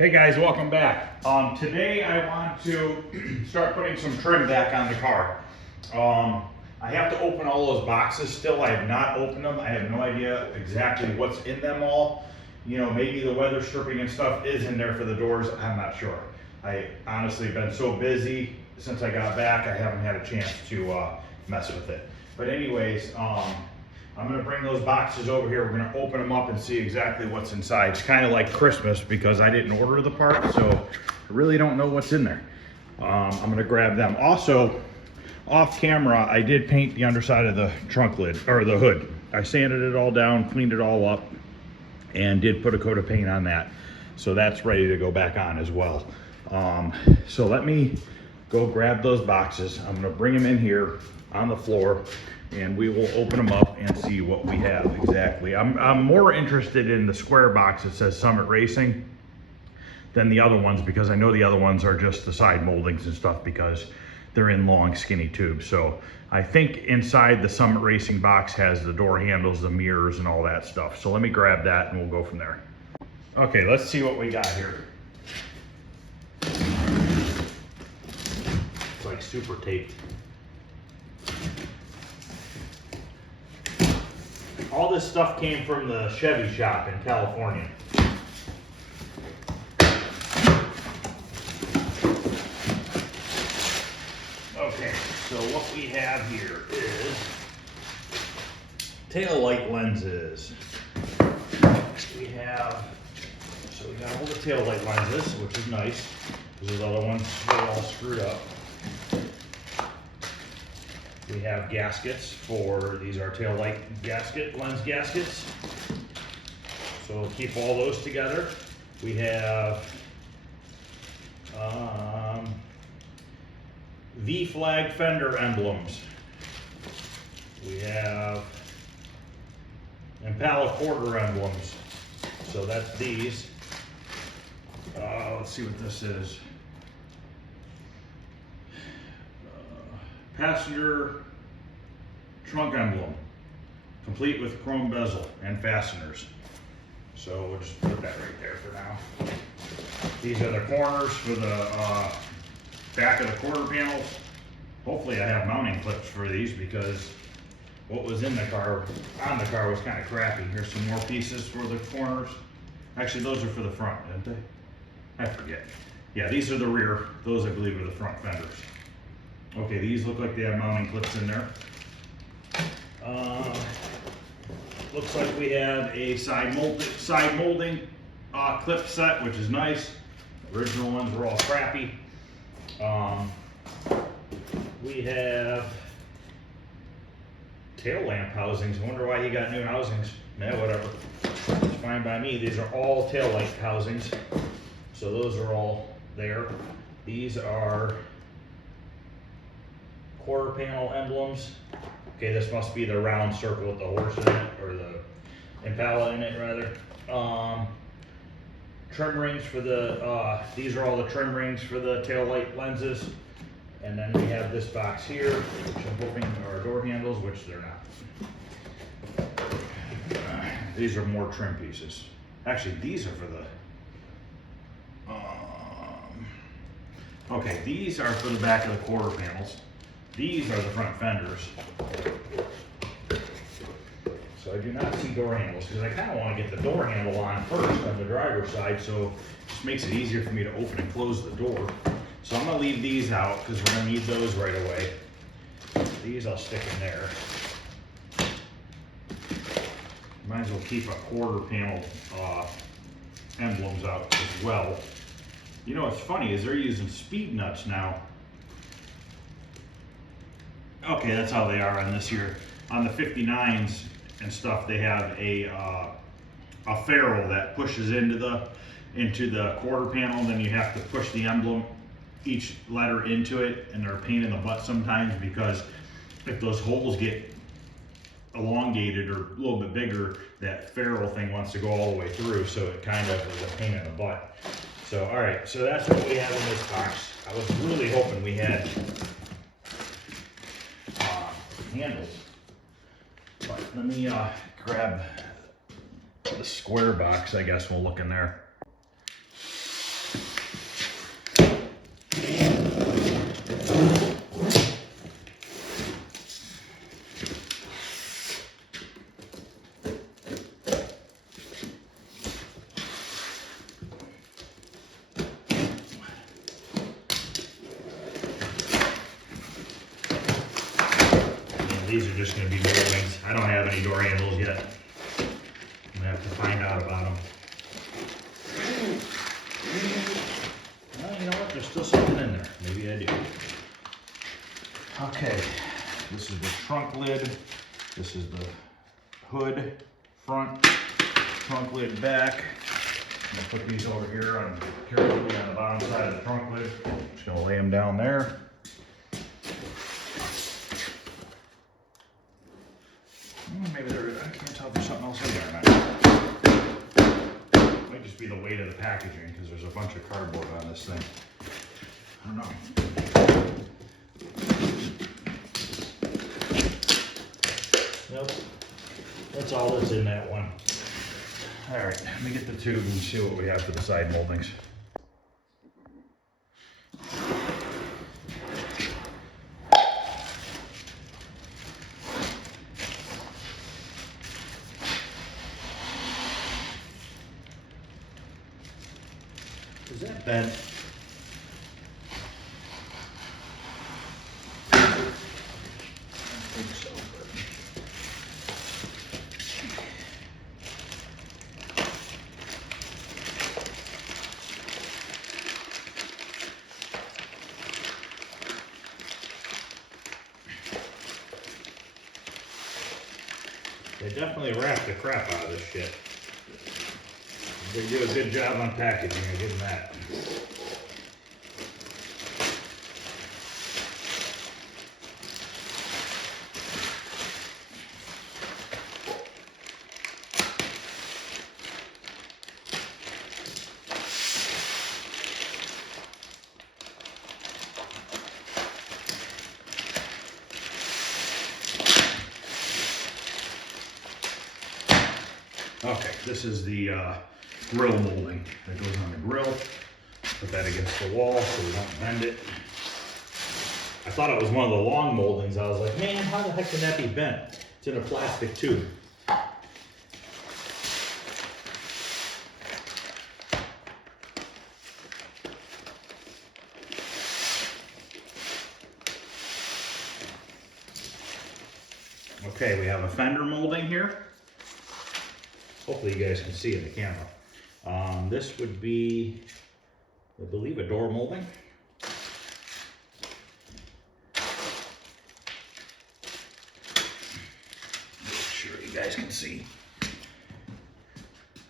Hey guys, welcome back. Today I want to start putting some trim back on the car. I have to open all those boxes still. I have not opened them. I have no idea exactly what's in them all. You know, maybe the weather stripping and stuff is in there for the doors. I'm not sure. I honestly have been so busy since I got back, I haven't had a chance to mess with it. But anyways, I'm gonna bring those boxes over here. We're gonna open them up and see exactly what's inside. It's kind of like Christmas because I didn't order the part, so I really don't know what's in there. I'm gonna grab them. Also, off camera, I did paint the underside of the trunk lid, or the hood. I sanded it all down, cleaned it all up, and did put a coat of paint on that. So that's ready to go back on as well. So let me go grab those boxes. I'm gonna bring them in here on the floor and we will open them up and see what we have exactly. I'm more interested in the square box that says Summit Racing than the other ones, because I know the other ones are just the side moldings and stuff because they're in long skinny tubes. So I think inside the Summit Racing box has the door handles, the mirrors and all that stuff. So let me grab that and we'll go from there. Okay, let's see what we got here. It's like super taped. All this stuff came from the Chevy shop in California. Okay, so what we have here is tail light lenses. We got all the tail light lenses, which is nice, because those other ones were all screwed up. We have gaskets for, these are tail light lens gaskets. So we'll keep all those together. We have V-flag fender emblems. We have impala quarter emblems. So that's these. Let's see what this is. Passenger trunk emblem, complete with chrome bezel and fasteners. So we'll just put that right there for now. These are the corners for the back of the quarter panels. Hopefully I have mounting clips for these, because what was in the car, on the car, was kind of crappy. Here's some more pieces for the corners. Actually, those are for the front, aren't they? I forget. Yeah, these are the rear. Those, I believe, are the front fenders. Okay, these look like they have mounting clips in there. Looks like we have a side molding clip set, which is nice. Original ones were all crappy. We have tail lamp housings. I wonder why he got new housings. Yeah, whatever. It's fine by me. These are all tail light housings. So those are all there. These are quarter panel emblems. Okay, this must be the round circle with the horse in it, or the impala in it rather. Trim rings for the, these are all the trim rings for the tail light lenses. And then we have this box here, which I'm hoping are door handles, which they're not. These are more trim pieces. Actually, these are for the, okay, these are for the back of the quarter panels. These are the front fenders. So I do not see door handles, because I kind of want to get the door handle on first on the driver's side, so it just makes it easier for me to open and close the door. So I'm going to leave these out because we're going to need those right away. These I'll stick in there. Might as well keep a quarter panel emblems out as well. You know what's funny is they're using speed nuts now. Okay, that's how they are on this here. On the 59s and stuff, they have a ferrule that pushes into the quarter panel. Then you have to push the emblem, each letter into it, and they're a pain in the butt sometimes, because if those holes get elongated or a little bit bigger, that ferrule thing wants to go all the way through, so it kind of is a pain in the butt. So all right, so that's what we have in this box. I was really hoping we had handles, but let me grab the square box. I guess we'll look in there. these are just gonna be moldings. I don't have any door handles yet. I'm gonna have to find out about them. Well, you know what, there's still something in there. Maybe I do. Okay, this is the trunk lid. This is the hood, front, trunk lid back. I'm gonna put these over here carefully on the bottom side of the trunk lid. Just gonna lay them down there. Maybe I can't tell if there's something else in there or not. Might just be the weight of the packaging because there's a bunch of cardboard on this thing. I don't know. Nope. That's all that's in that one. All right, let me get the tube and see what we have for the side moldings. Is that bent? I think so. They definitely wrap the crap out of this shit. They do a good job on packaging, I give them that. Okay, this is the grill molding that goes on the grill. Put that against the wall so we don't bend it. I thought it was one of the long moldings. I was like, man, how the heck can that be bent? It's in a plastic tube. Okay, we have a fender molding here. Hopefully you guys can see in the camera. This would be, I believe, a door molding. Make sure you guys can see.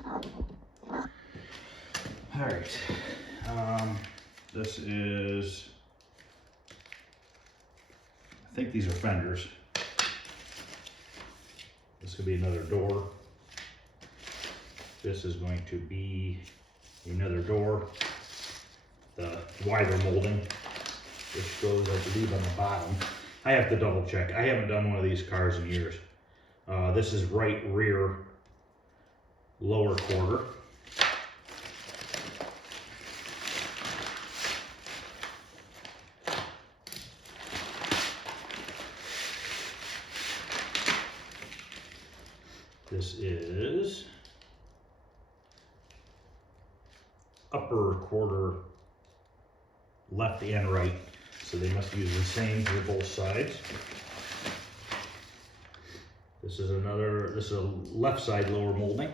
All right. This is, I think these are fenders. This could be another door. This is going to be another door, the wider molding, which goes, I believe, on the bottom. I have to double check. I haven't done one of these cars in years. This is right rear lower quarter. This is upper quarter left and right, so they must use the same for both sides. This is a left side lower molding.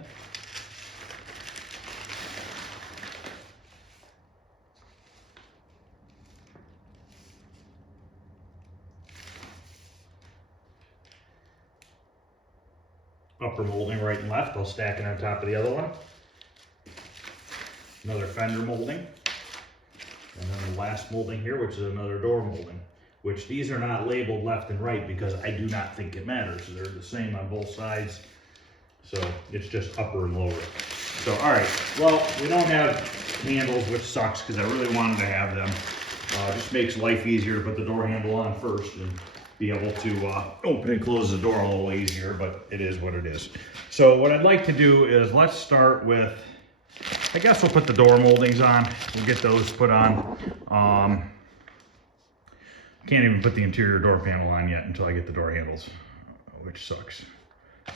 Upper molding right and left, I'll stack it on top of the other one. Another fender molding, and then the last molding here, which is another door molding, which these are not labeled left and right because I do not think it matters. They're the same on both sides, so it's just upper and lower. So, all right, well, we don't have handles, which sucks because I really wanted to have them. Just makes life easier to put the door handle on first and be able to open and close the door a little easier, but it is what it is. So what I'd like to do is let's start with, I guess we'll put the door moldings on. We'll get those put on. Can't even put the interior door panel on yet until I get the door handles, which sucks.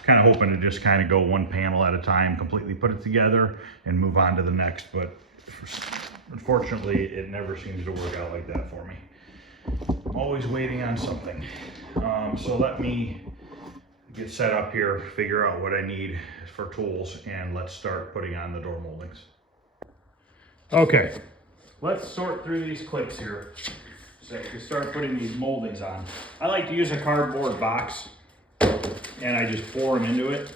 Kind of hoping to just kind of go one panel at a time, completely put it together and move on to the next, but unfortunately it never seems to work out like that for me. I'm always waiting on something. So let me get set up here, figure out what I need for tools, and let's start putting on the door moldings. Okay, let's sort through these clips here so I can start putting these moldings on. I like to use a cardboard box and I just pour them into it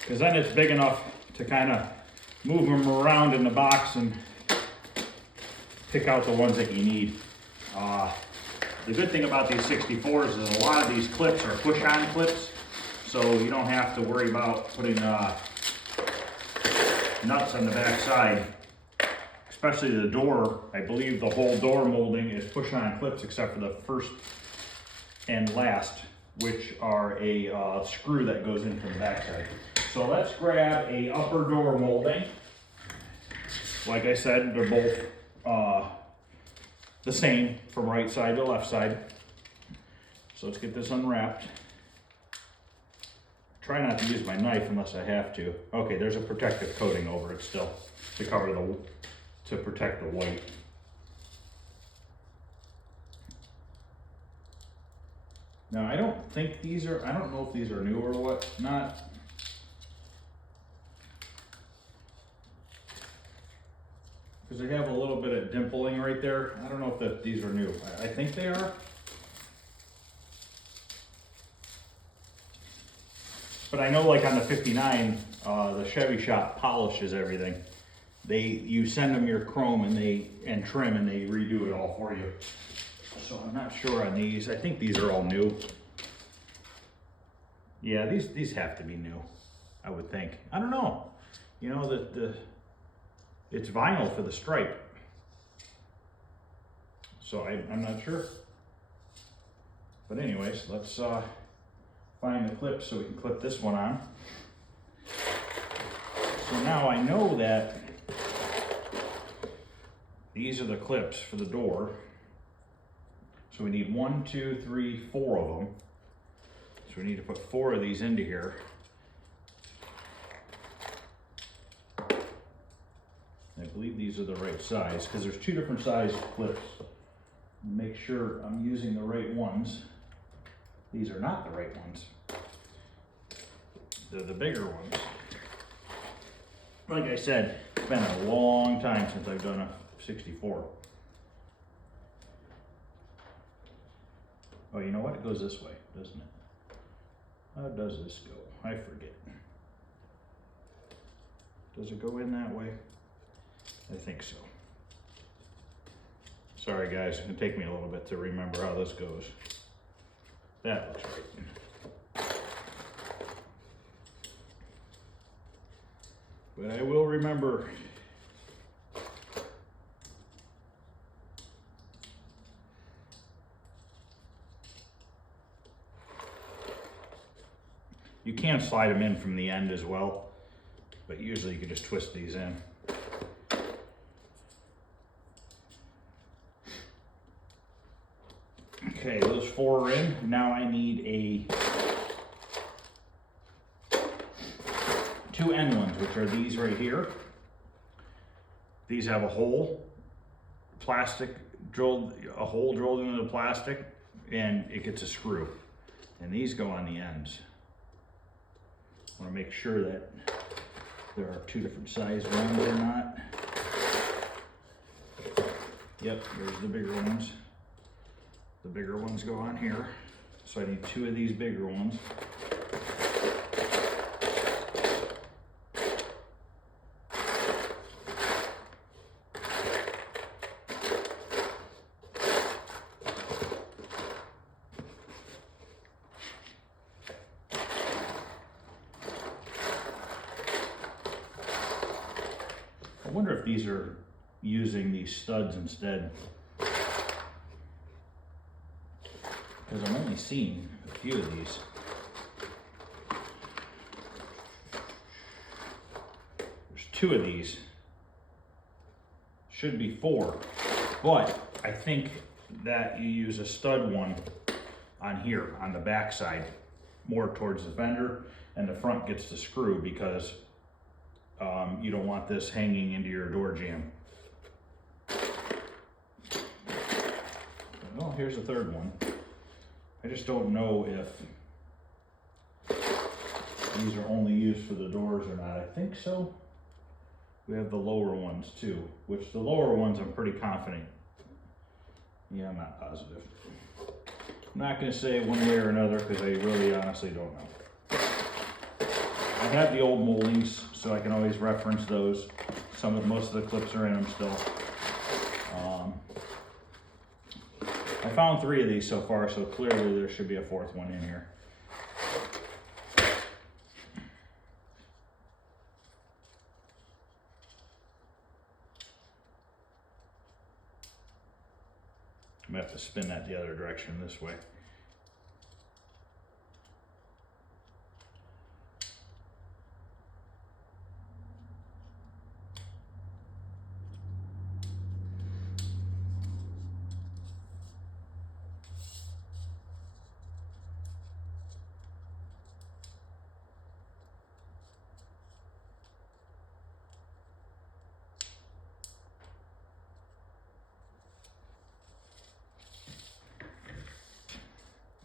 because then it's big enough to kind of move them around in the box and pick out the ones that you need. The good thing about these 64s is a lot of these clips are push-on clips, so you don't have to worry about putting nuts on the back side. Especially the door, I believe the whole door molding is push-on clips except for the first and last, which are a screw that goes in from the back side. So let's grab a upper door molding. Like I said, they're both the same from right side to left side. So let's get this unwrapped. Try not to use my knife unless I have to. Okay, there's a protective coating over it still to cover to protect the white. Now I don't know if these are new or what, not. Because they have a little bit of dimpling right there. I don't know if these are new. I think they are. But I know like on the 59, the Chevy shop polishes everything. You send them your chrome and trim and they redo it all for you. So I'm not sure on these. I think these are all new. Yeah, these have to be new, I would think. I don't know. You know, it's vinyl for the stripe. So I'm not sure. But anyways, let's find the clip so we can clip this one on. So now I know that these are the clips for the door. So we need 1, 2, 3, 4 of them. So we need to put 4 of these into here. I believe these are the right size because there's 2 different size clips. Make sure I'm using the right ones. These are not the right ones. They're the bigger ones. Like I said, it's been a long time since I've done a 64. Oh, you know what? It goes this way, doesn't it? How does this go? I forget. Does it go in that way? I think so. Sorry guys, it's gonna take me a little bit to remember how this goes. That looks right. But I will remember. You can slide them in from the end as well, but usually you can just twist these in. Okay, those 4 are in. Now I need 2 end ones, which are these right here. These have a hole, a hole drilled into the plastic, and it gets a screw. And these go on the ends. I want to make sure that there are 2 different size ones or not. Yep, there's the bigger ones. The bigger ones go on here. So I need 2 of these bigger ones. I wonder if these are using these studs instead. Because I'm only seeing a few of these. There's 2 of these. Should be 4. But I think that you use a stud one on here, on the back side, more towards the fender, and the front gets the screw because you don't want this hanging into your door jamb. Well, here's the third one. I just don't know if these are only used for the doors or not. I think so. We have the lower ones too, which the lower ones I'm pretty confident. Yeah, I'm not positive. I'm not gonna say one way or another because I really honestly don't know. I have the old moldings, so I can always reference those. Most of the clips are in them still. I found 3 of these so far, so clearly there should be a 4th one in here. I'm gonna have to spin that the other direction this way.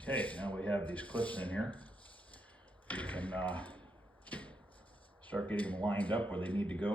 Okay, now we have these clips in here. We can start getting them lined up where they need to go.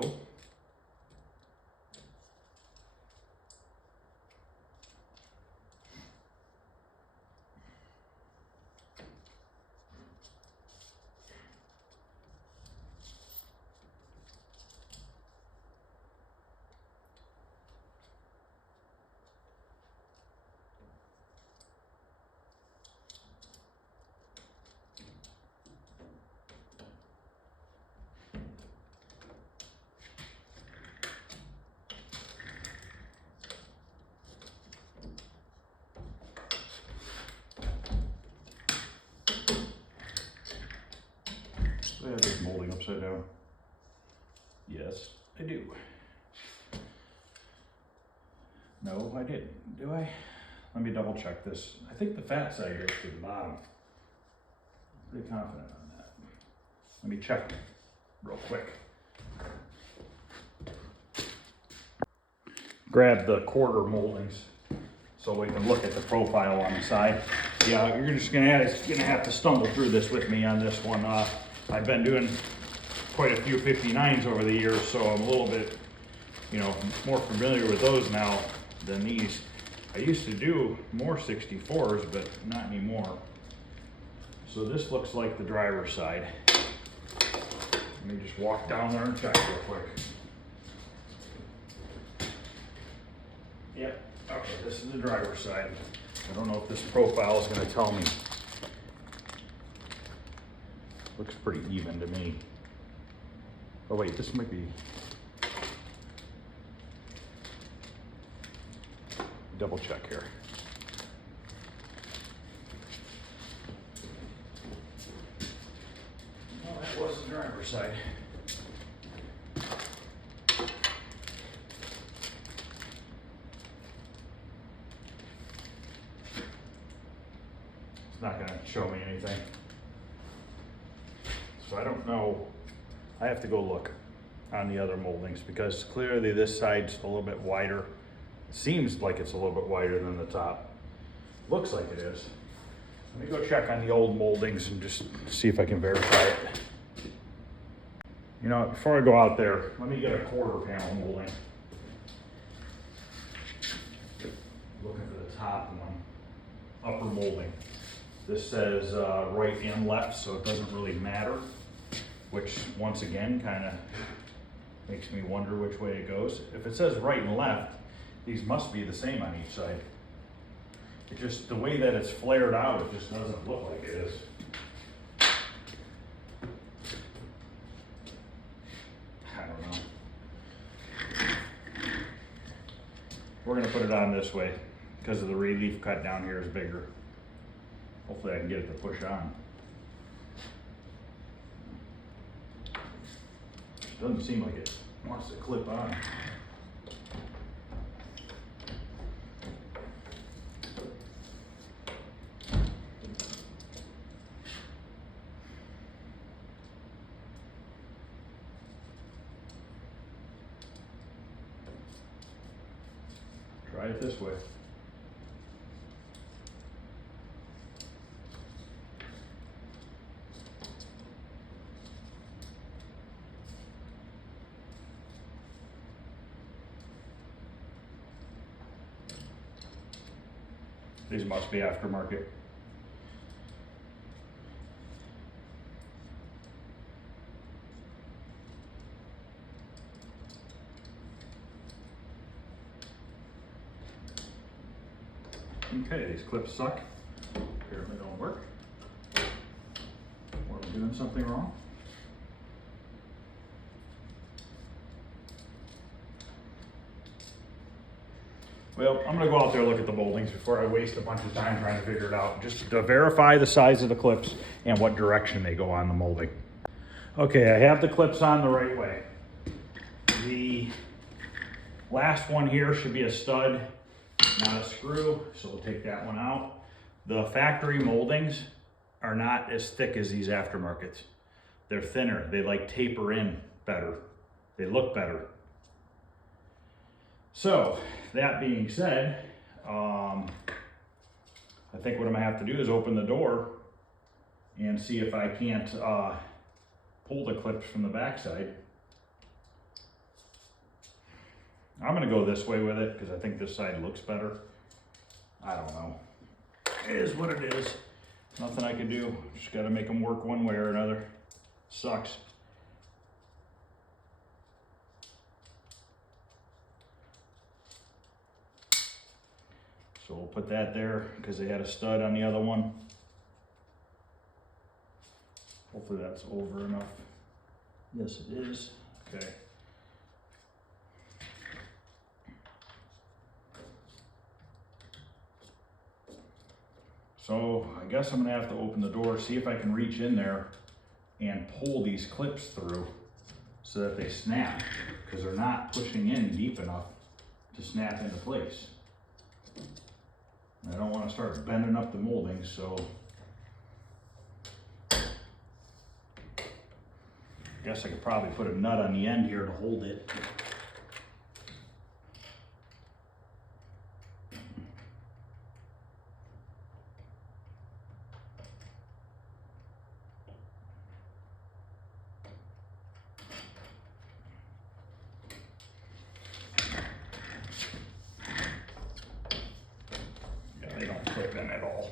Do I have this molding upside down? Yes, I do. No, I didn't, do I? Let me double check this. I think the fat side goes to the bottom. I'm pretty confident on that. Let me check real quick. Grab the quarter moldings so we can look at the profile on the side. Yeah, you're just gonna have to stumble through this with me on this one. I've been doing quite a few 59s over the years, so I'm a little bit, more familiar with those now than these. I used to do more 64s, but not anymore. So this looks like the driver's side. Let me just walk down there and check real quick. Yep, okay, this is the driver's side. I don't know if this profile is going to tell me. Looks pretty even to me. Oh wait, this might be. Double check here. Well, that was the driver's side. It's not going to show me anything. So I don't know. I have to go look on the other moldings because clearly this side's a little bit wider. It seems like it's a little bit wider than the top. Looks like it is. Let me go check on the old moldings and just see if I can verify it. Before I go out there, let me get a quarter panel molding. Looking for the top one, upper molding. This says right and left, so it doesn't really matter, which once again kind of makes me wonder which way it goes. If it says right and left, these must be the same on each side. It just, the way that it's flared out, it just doesn't look like it is. I don't know. We're gonna put it on this way because of the relief cut down here is bigger. Hopefully I can get it to push on. Doesn't seem like it wants to clip on. Try it this way. These must be aftermarket. Okay, these clips suck. Apparently don't work. Or I'm doing something wrong. Well, I'm gonna go out there and look at the moldings before I waste a bunch of time trying to figure it out, just to verify the size of the clips and what direction they go on the molding. Okay, I have the clips on the right way. The last one here should be a stud, not a screw, so we'll take that one out. The factory moldings are not as thick as these aftermarkets. They're thinner, they like taper in better. They look better. So, that being said, I think what I'm gonna have to do is open the door and see if I can't pull the clips from the backside. I'm gonna go this way with it because I think this side looks better. I don't know. It is what it is. Nothing I can do. Just gotta make them work one way or another. Sucks. So we'll put that there because they had a stud on the other one. Hopefully that's over enough. Yes, it is. Okay. So I guess I'm gonna have to open the door, see if I can reach in there and pull these clips through so that they snap, because they're not pushing in deep enough to snap into place. I don't want to start bending up the molding, so I guess I could probably put a nut on the end here to hold it. Yeah, they don't clip in at all.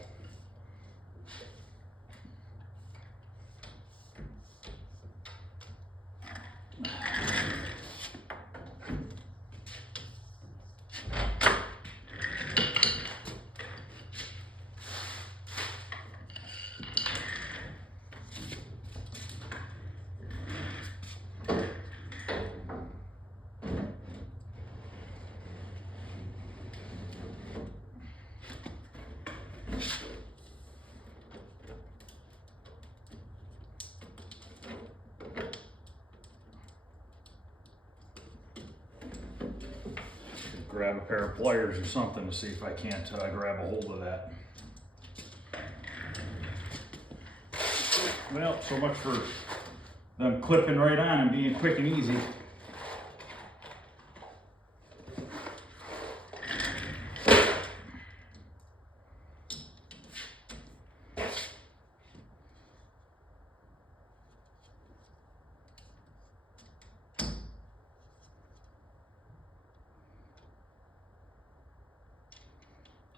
Grab a pair of pliers or something to see if I can't grab a hold of that. Well, so much for them clipping right on and being quick and easy.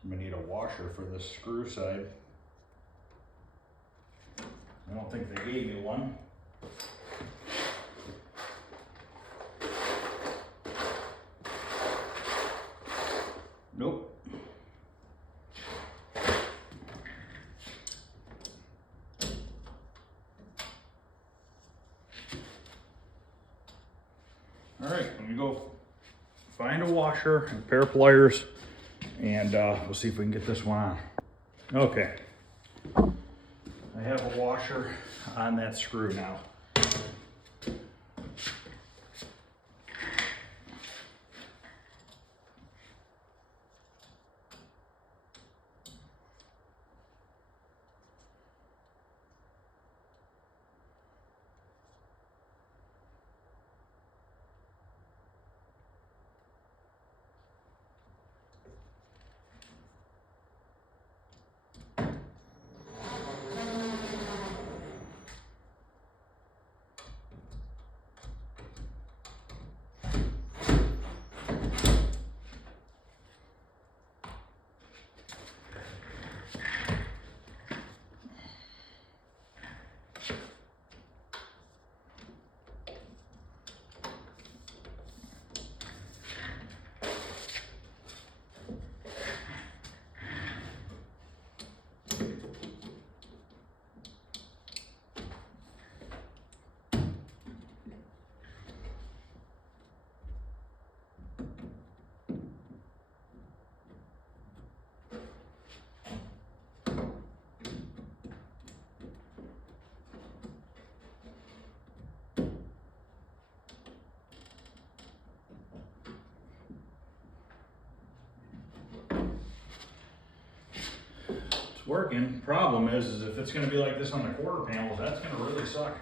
I'm gonna need a washer for this screw side. I don't think they gave me one. Nope. All right, let me go find a washer and a pair of pliers, and we'll see if we can get this one on. Okay, I have a washer on that screw now. working. Problem is if it's gonna be like this on the quarter panels, that's gonna really suck.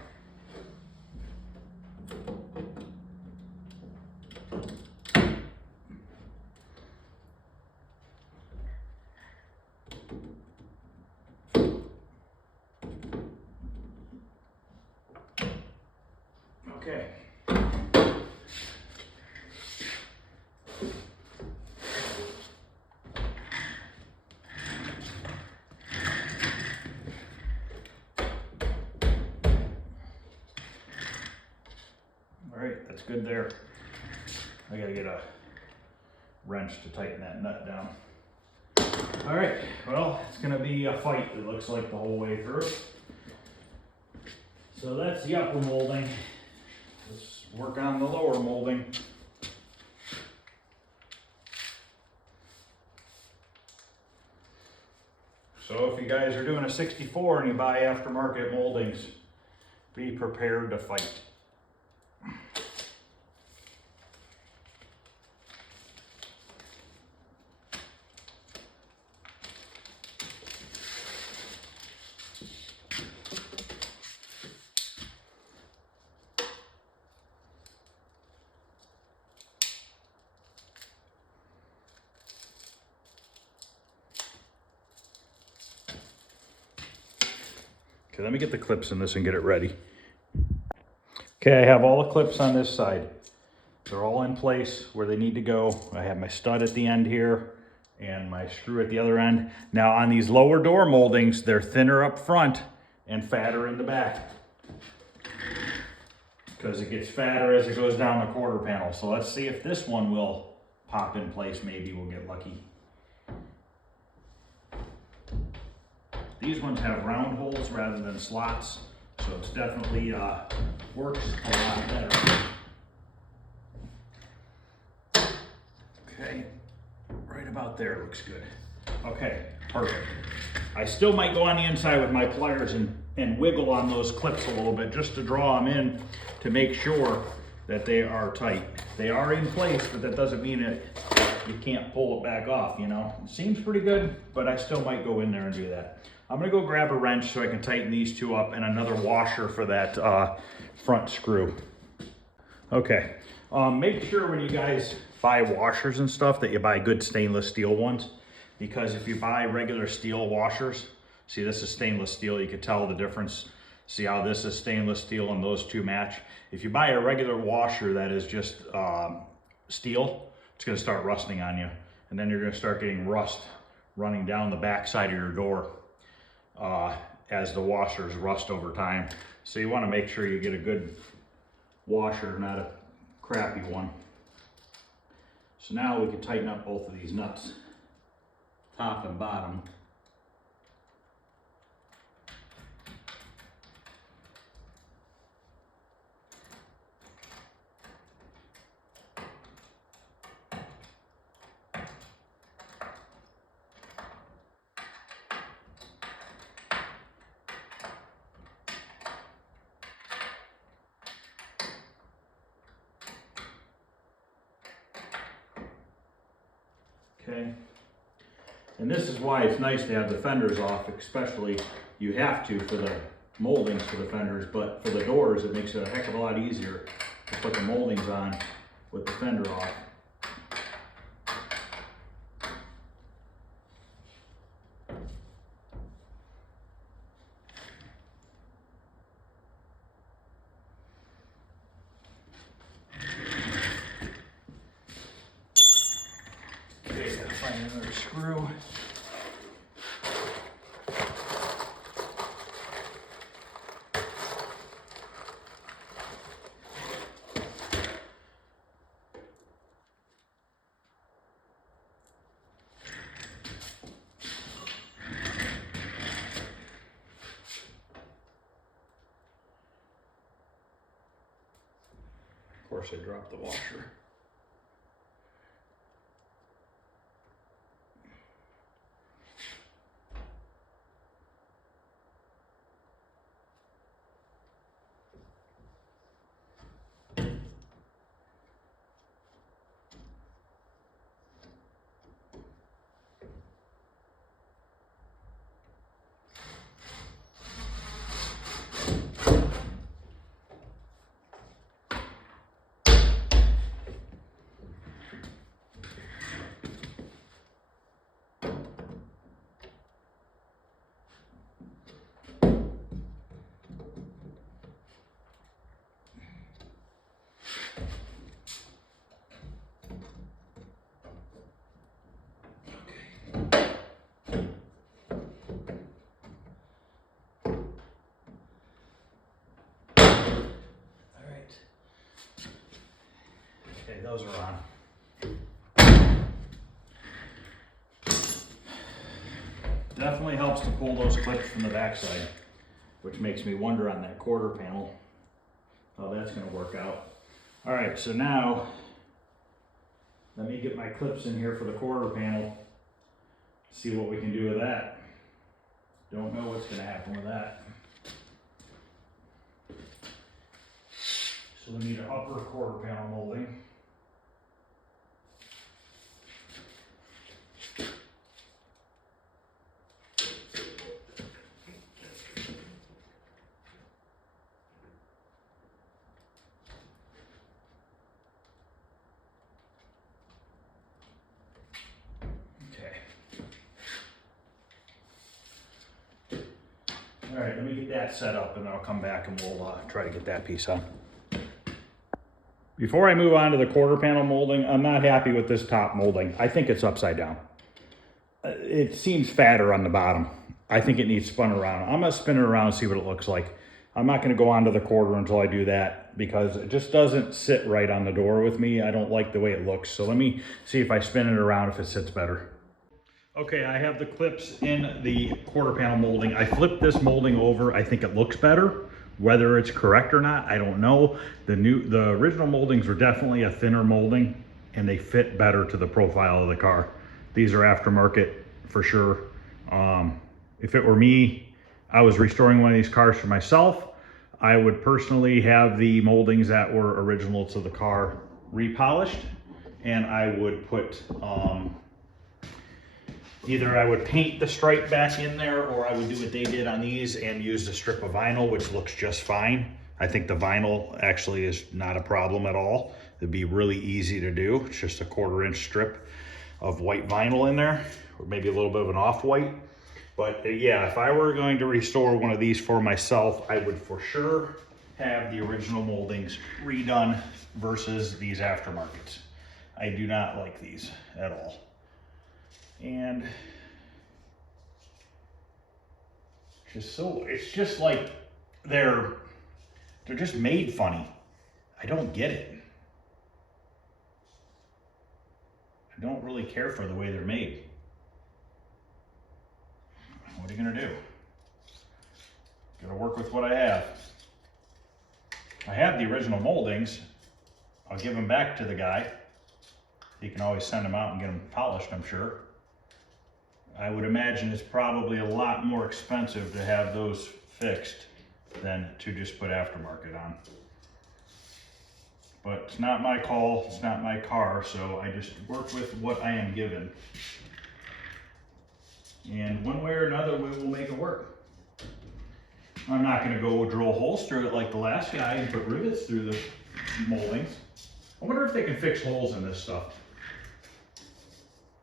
Okay. All right, that's good there. I gotta get a wrench to tighten that nut down. All right, well, it's gonna be a fight, it looks like, the whole way through. So that's the upper molding. Let's work on the lower molding. So if you guys are doing a 64 and you buy aftermarket moldings, be prepared to fight. Okay, let me get the clips in this and get it ready. Okay, I have all the clips on this side. They're all in place where they need to go. I have my stud at the end here and my screw at the other end. Now on these lower door moldings, they're thinner up front and fatter in the back, because it gets fatter as it goes down the quarter panel. So let's see if this one will pop in place. Maybe we'll get lucky. These ones have round holes rather than slots, so it's definitely works a lot better. Okay, right about there looks good. Okay, perfect. I still might go on the inside with my pliers and wiggle on those clips a little bit just to draw them in to make sure that they are tight. They are in place, but that doesn't mean that you can't pull it back off, you know. It seems pretty good, but I still might go in there and do that. I'm gonna go grab a wrench so I can tighten these two up and another washer for that front screw. Okay, make sure when you guys buy washers and stuff that you buy good stainless steel ones, because if you buy regular steel washers, see this is stainless steel, you can tell the difference. See how this is stainless steel and those two match? If you buy a regular washer that is just steel, it's gonna start rusting on you. And then you're gonna start getting rust running down the back side of your door as the washers rust over time. So you wanna make sure you get a good washer, not a crappy one. So now we can tighten up both of these nuts, top and bottom. Okay, and this is why it's nice to have the fenders off, especially you have to for the moldings for the fenders, but for the doors it makes it a heck of a lot easier to put the moldings on with the fender off. Okay, gotta find another screw. Of course, I dropped the washer. those are on. Definitely helps to pull those clips from the backside, which makes me wonder on that quarter panel how that's going to work out. All right, so now let me get my clips in here for the quarter panel, see what we can do with that. Don't know what's going to happen with that. So we need an upper quarter panel molding. All right, let me get that set up and then I'll come back and we'll try to get that piece on. Before I move on to the quarter panel molding, I'm not happy with this top molding. I think it's upside down. It seems fatter on the bottom. I think it needs spun around. I'm gonna spin it around and see what it looks like. I'm not gonna go onto the quarter until I do that because it just doesn't sit right on the door with me. I don't like the way it looks. So let me see if I spin it around if it sits better. Okay, I have the clips in the quarter panel molding. I flipped this molding over. I think it looks better. Whether it's correct or not, I don't know. The original moldings were definitely a thinner molding and they fit better to the profile of the car. These are aftermarket for sure. If it were me, I was restoring one of these cars for myself, I would personally have the moldings that were original to the car repolished, and I would put either I would paint the stripe back in there, or I would do what they did on these and use a strip of vinyl, which looks just fine. I think the vinyl actually is not a problem at all. It'd be really easy to do. It's just a 1/4 inch strip of white vinyl in there, or maybe a little bit of an off-white. But yeah, if I were going to restore one of these for myself, I would for sure have the original moldings redone versus these aftermarkets. I do not like these at all. And it's just like they're just made funny. I don't get it. I don't really care for the way they're made. What are you gonna do? Gotta work with what I have. I have the original moldings. I'll give them back to the guy. He can always send them out and get them polished, I'm sure. I would imagine it's probably a lot more expensive to have those fixed than to just put aftermarket on. But it's not my call, it's not my car, so I just work with what I am given. And one way or another, we will make it work. I'm not gonna go drill holes through it like the last guy and put rivets through the moldings. I wonder if they can fix holes in this stuff.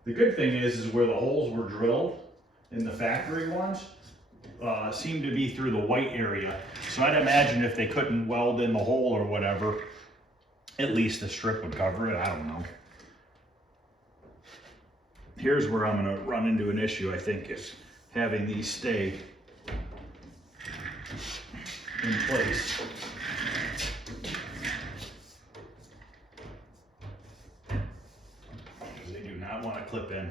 The good thing is where the holes were drilled in the factory ones seem to be through the white area. So I'd imagine if they couldn't weld in the hole or whatever, at least the strip would cover it. I don't know. Here's where I'm gonna run into an issue, I think, is having these stay in place. Want to clip in,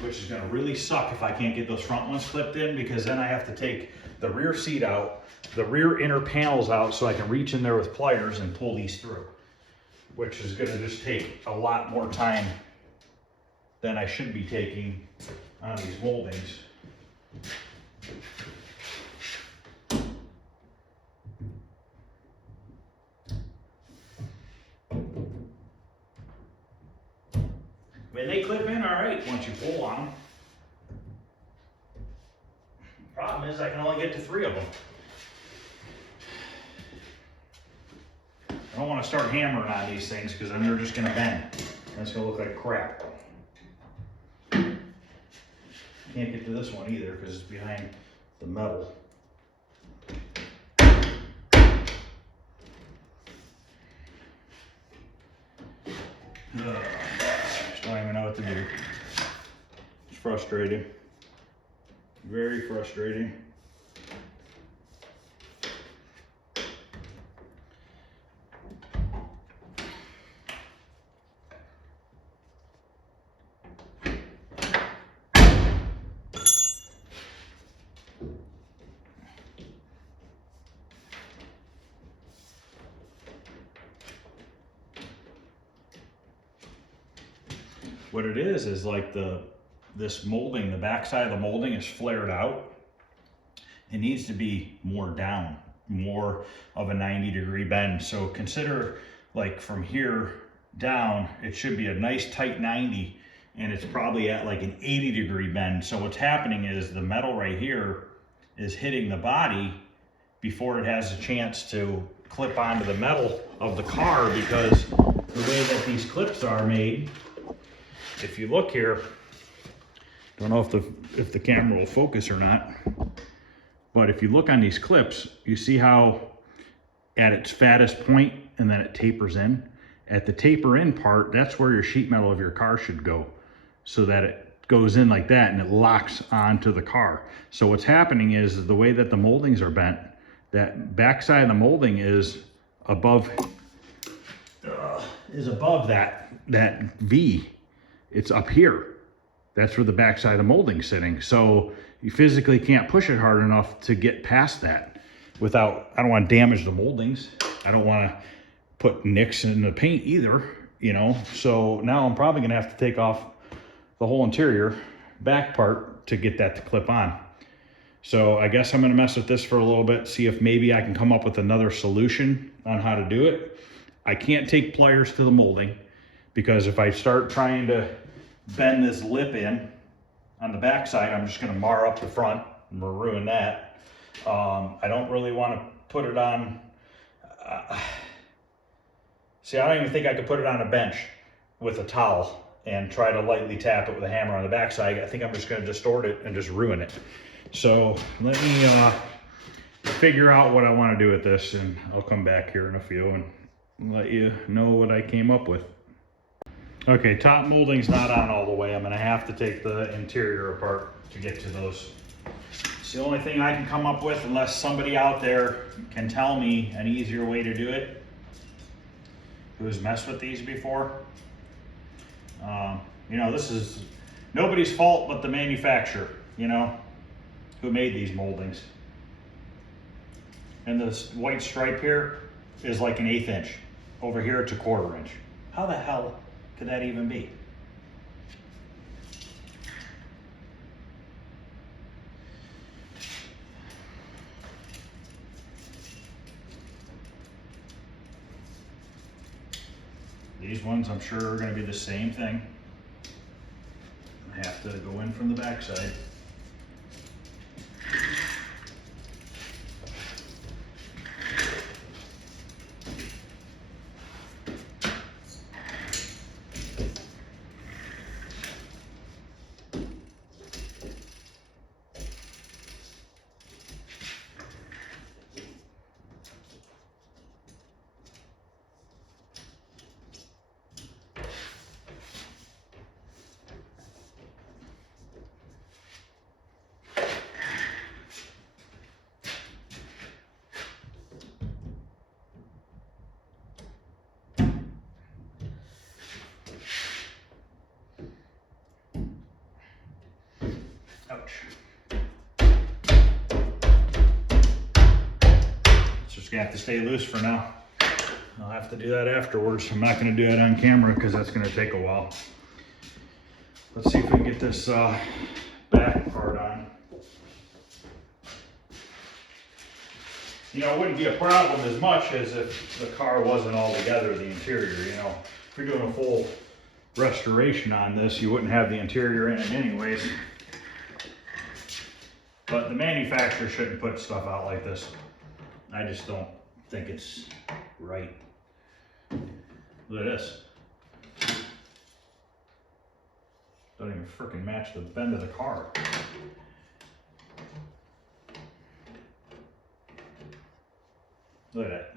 which is going to really suck if I can't get those front ones clipped in, because then I have to take the rear seat out, the rear inner panels out, so I can reach in there with pliers and pull these through, which is going to just take a lot more time than I should be taking on these moldings. I mean, they clip in all right once you pull on them. Problem is I can only get to 3 of them. I don't want to start hammering on these things because then they're just going to bend. That's going to look like crap. Can't get to this one either because it's behind the metal. Don't even know what to do. It's frustrating. Very frustrating. what it is like this molding, the backside of the molding is flared out. It needs to be more down, more of a 90-degree bend. So consider like from here down, it should be a nice tight 90, and it's probably at like an 80-degree bend. So what's happening is the metal right here is hitting the body before it has a chance to clip onto the metal of the car, because the way that these clips are made, if you look here, don't know if the camera will focus or not, but if you look on these clips, you see how at its fattest point and then it tapers in. At the taper in part, that's where your sheet metal of your car should go, so that it goes in like that and it locks onto the car. So what's happening is the way that the moldings are bent, that backside of the molding is above that V. It's up here. That's where the backside of the molding's sitting. So you physically can't push it hard enough to get past that without, I don't want to damage the moldings. I don't want to put nicks in the paint either, you know? So now I'm probably gonna have to take off the whole interior back part to get that to clip on. So I guess I'm gonna mess with this for a little bit, see if maybe I can come up with another solution on how to do it. I can't take pliers to the molding, because if I start trying to bend this lip in on the back side, I'm just gonna mar up the front and ruin that. I don't really wanna put it on, see, I don't even think I could put it on a bench with a towel and try to lightly tap it with a hammer on the backside. I think I'm just gonna distort it and just ruin it. So let me figure out what I wanna do with this, and I'll come back here in a few and let you know what I came up with. Okay, top molding's not on all the way. I'm gonna have to take the interior apart to get to those. It's the only thing I can come up with, unless somebody out there can tell me an easier way to do it, who's messed with these before. You know, this is nobody's fault but the manufacturer, you know, who made these moldings. And this white stripe here is like an 1/8 inch. Over here it's a 1/4 inch. How the hell could that even be? These ones I'm sure are going to be the same thing. I have to go in from the backside. Ouch. It's just gonna have to stay loose for now. I'll have to do that afterwards. I'm not gonna do that on camera because that's gonna take a while. Let's see if we can get this back part on. You know, it wouldn't be a problem as much as if the car wasn't all together, the interior, you know. If you're doing a full restoration on this, you wouldn't have the interior in it anyways. But the manufacturer shouldn't put stuff out like this. I just don't think it's right. Look at this. Don't even freaking match the bend of the car. Look at that.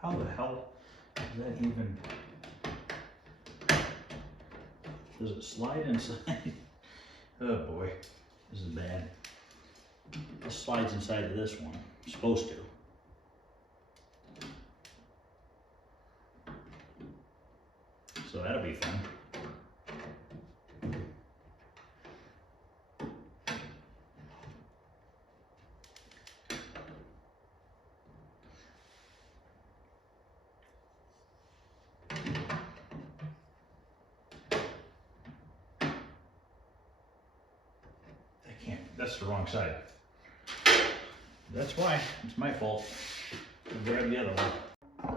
How the hell does that even... Does it slide inside? Oh boy, this is bad. This slides inside of this one. It's supposed to. So that'll be fun. that's the wrong side. That's why, it's my fault. I'll grab the other one.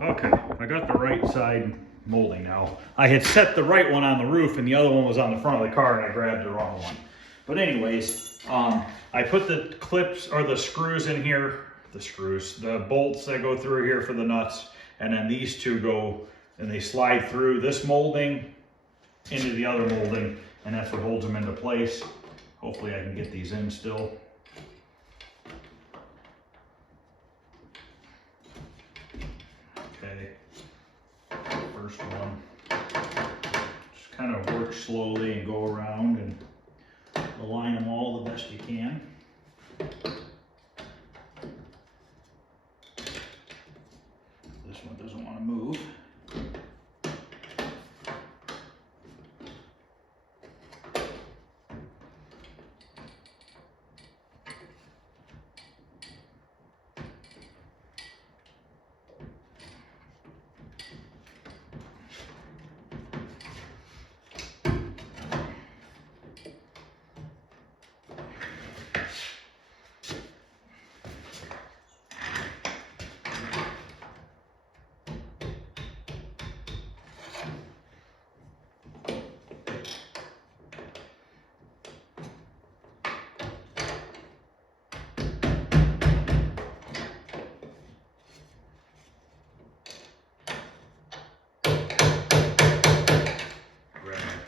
Okay, I got the right side molding now. I had set the right one on the roof and the other one was on the front of the car and I grabbed the wrong one. But anyways, I put the clips or the screws in here, the bolts that go through here for the nuts, and then these two go and they slide through this molding into the other molding, and that's what holds them into place. Hopefully I can get these in still. Okay, first one. Just kind of work slowly and go around and align them all the best you can. This one doesn't want to move.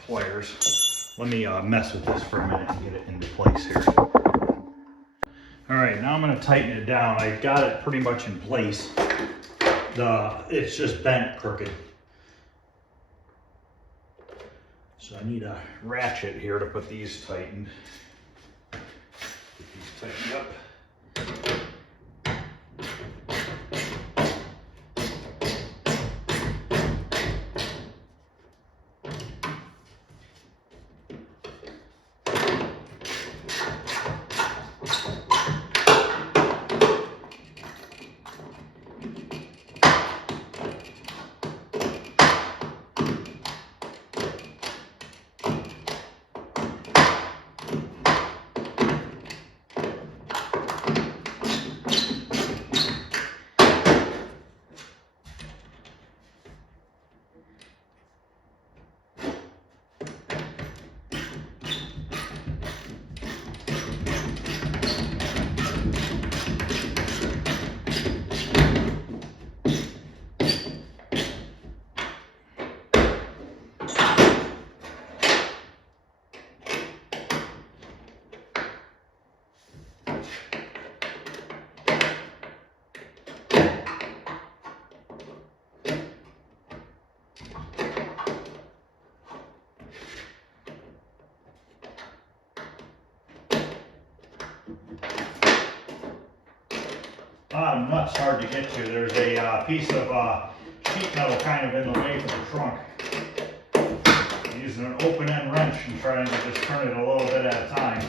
Pliers. Let me mess with this for a minute and get it into place here. All right, now I'm going to tighten it down. I got it pretty much in place. It's just bent crooked. So I need a ratchet here to put these tightened. Get these tightened up. Nuts hard to get to. There's a piece of sheet metal kind of in the way for the trunk. I'm using an open end wrench and trying to just turn it a little bit at a time.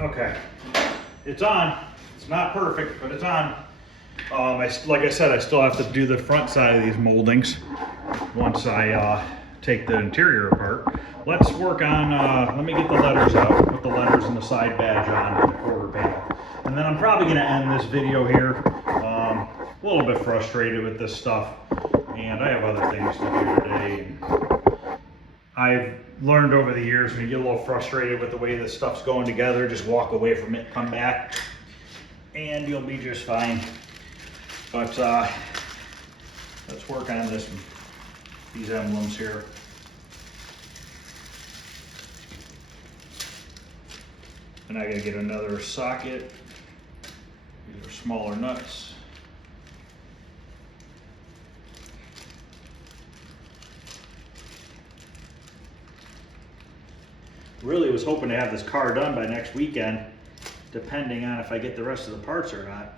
Okay, it's on. It's not perfect, but it's on. Like I said, I still have to do the front side of these moldings once I take the interior apart. Let's work on, let me get the letters out, put the letters and the side badge on the quarter panel. And then I'm probably gonna end this video here. A little bit frustrated with this stuff, and I have other things to do today. I've learned over the years, when you get a little frustrated with the way this stuff's going together, just walk away from it, come back, and you'll be just fine. But let's work on these emblems here. And I gotta get another socket. These are smaller nuts. Really was hoping to have this car done by next weekend, depending on if I get the rest of the parts or not.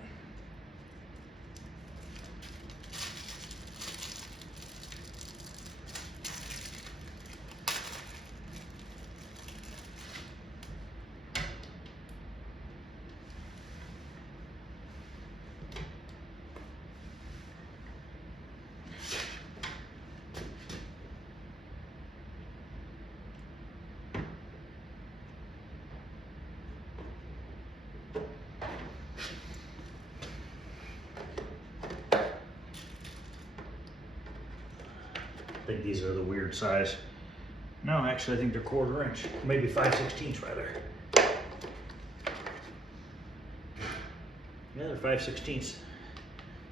I think these are the weird size. No, actually I think they're 1/4 inch, maybe 5/16 rather. Yeah, they're 5/16.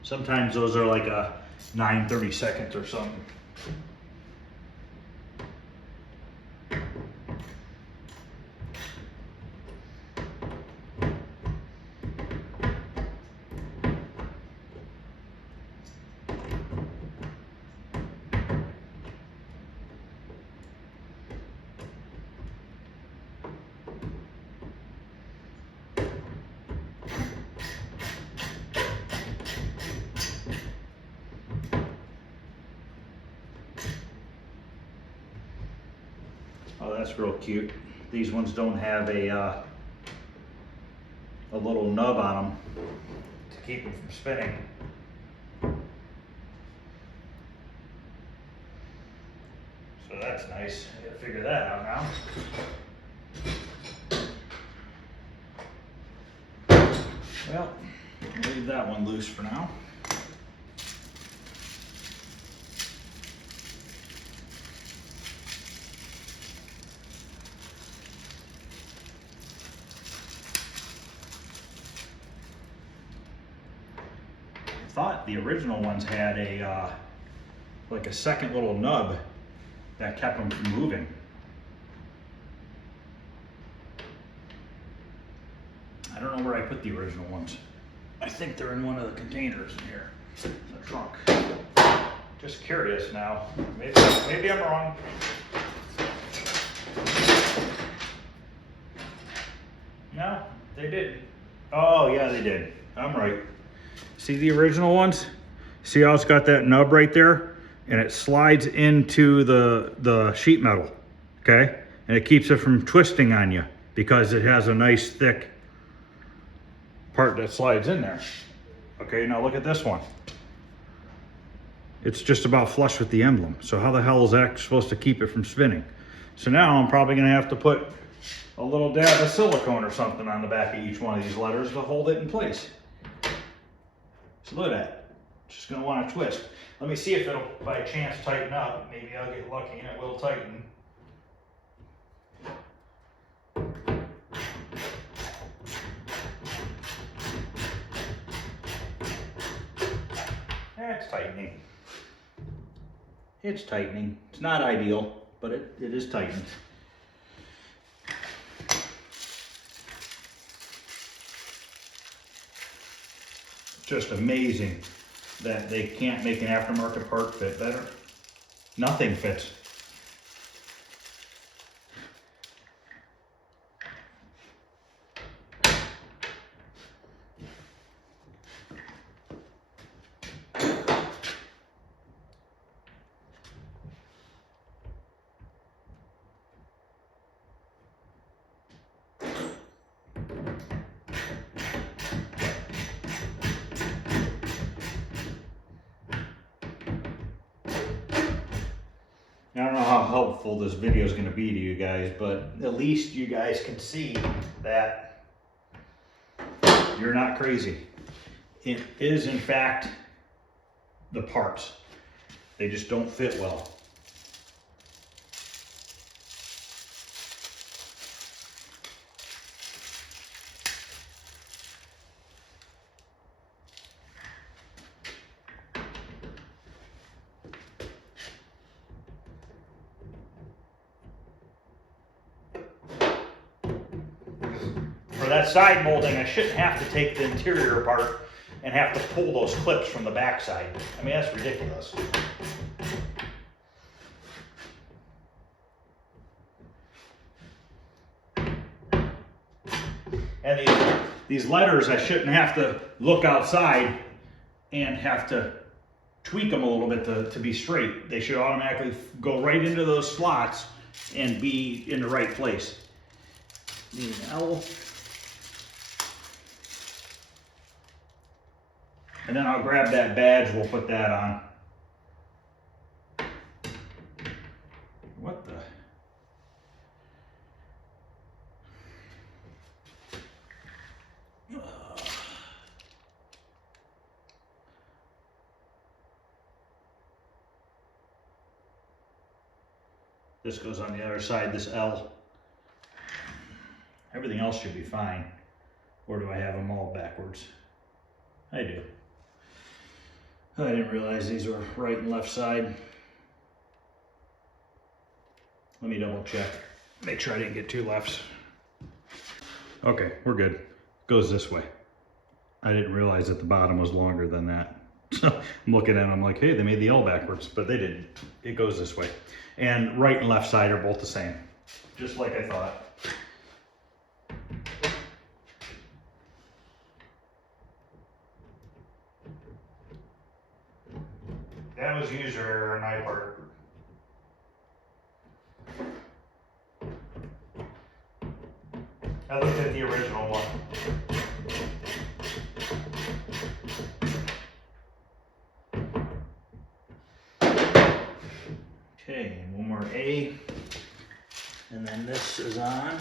Sometimes those are like a 9/32 or something. Oh, that's real cute. These ones don't have a little nub on them to keep them from spinning. So that's nice. I gotta figure that out now. Well, I'll leave that one loose for now. I thought the original ones had a like a second little nub that kept them from moving. I don't know where I put the original ones. I think they're in one of the containers in here, in the trunk. Just curious now. Maybe I'm wrong. No, they didn't. Oh yeah, they did. I'm right. See the original ones? See how it's got that nub right there? And it slides into the sheet metal, okay? And it keeps it from twisting on you because it has a nice thick part that slides in there. Okay, now look at this one. It's just about flush with the emblem. So how the hell is that supposed to keep it from spinning? So now I'm probably gonna have to put a little dab of silicone or something on the back of each one of these letters to hold it in place. So look at that. Just gonna want to twist. Let me see if it'll by chance tighten up. Maybe I'll get lucky and it will tighten. It's tightening. It's tightening. It's not ideal, but it is tightened. Just amazing that they can't make an aftermarket part fit better. Nothing fits. I don't know how helpful this video is going to be to you guys, but at least you guys can see that you're not crazy. It is, in fact, the parts. They just don't fit well. For that side molding, I shouldn't have to take the interior apart and have to pull those clips from the back side. I mean, that's ridiculous. And these letters, I shouldn't have to look outside and have to tweak them a little bit to be straight. They should automatically go right into those slots and be in the right place. Need an L. And then I'll grab that badge, we'll put that on. What the? This goes on the other side, this L. Everything else should be fine. Or do I have them all backwards? I do. I didn't realize these were right and left side. Let me double check. Make sure I didn't get two lefts. Okay, we're good. Goes this way. I didn't realize that the bottom was longer than that. So I'm looking at it, I'm like, hey, they made the L backwards, but they didn't. It goes this way. And right and left side are both the same, just like I thought. That was user error on my part. I looked at the original one. Okay, one more A, and then this is on.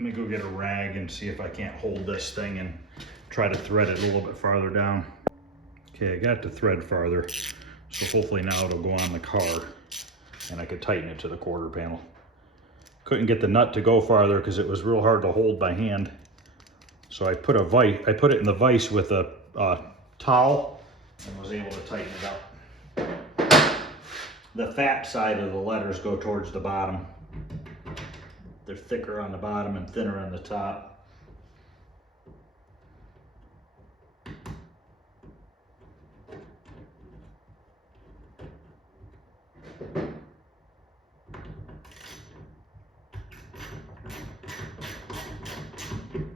Let me go get a rag and see if I can't hold this thing and try to thread it a little bit farther down. Okay, I got it to thread farther, so hopefully now it'll go on the car and I could tighten it to the quarter panel. Couldn't get the nut to go farther because it was real hard to hold by hand. So I put it in the vise with a towel and was able to tighten it up. The fat side of the letters go towards the bottom. They're thicker on the bottom and thinner on the top.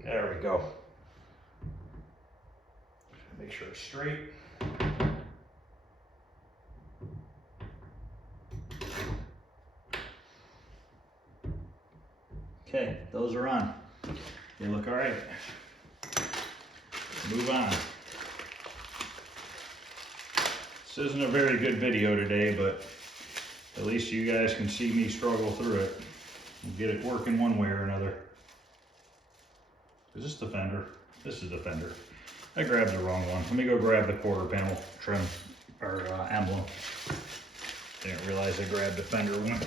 There we go. Make sure it's straight. Okay, those are on. They look all right. Move on. This isn't a very good video today, but at least you guys can see me struggle through it and get it working one way or another. Is this the fender? This is the fender. I grabbed the wrong one. Let me go grab the quarter panel trim or emblem. Didn't realize I grabbed the fender one.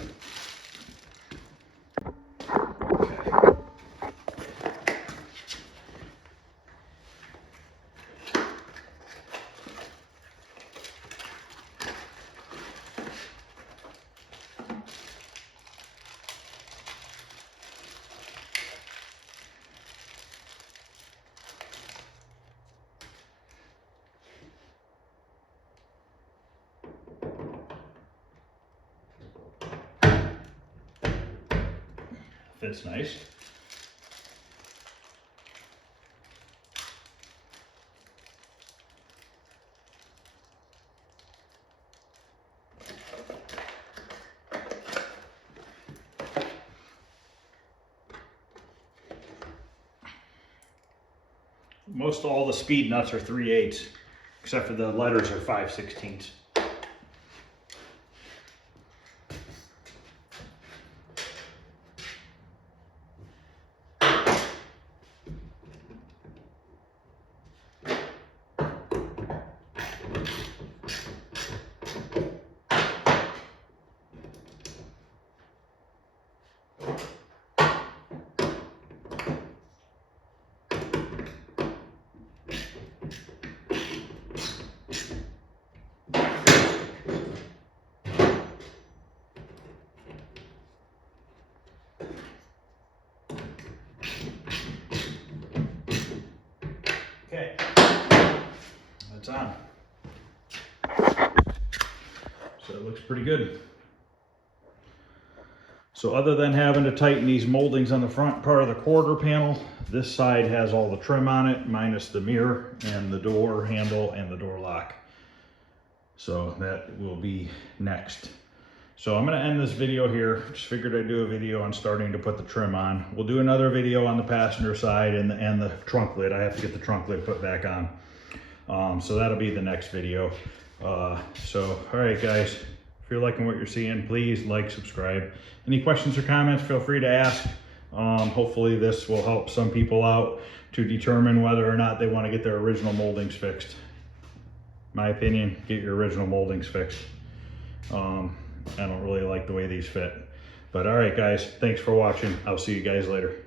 Fits nice. most all the speed nuts are 3/8, except for the letters are 5/16. Okay, that's on. So it looks pretty good. So other than having to tighten these moldings on the front part of the quarter panel, this side has all the trim on it, minus the mirror and the door handle and the door lock. So that will be next. So I'm gonna end this video here. Just figured I'd do a video on starting to put the trim on. We'll do another video on the passenger side and the trunk lid. I have to get the trunk lid put back on. So that'll be the next video. All right guys, if you're liking what you're seeing, please like, subscribe. Any questions or comments, feel free to ask. Hopefully this will help some people out to determine whether or not they want to get their original moldings fixed. My opinion, get your original moldings fixed. I don't really like the way these fit. But all right guys, thanks for watching. I'll see you guys later.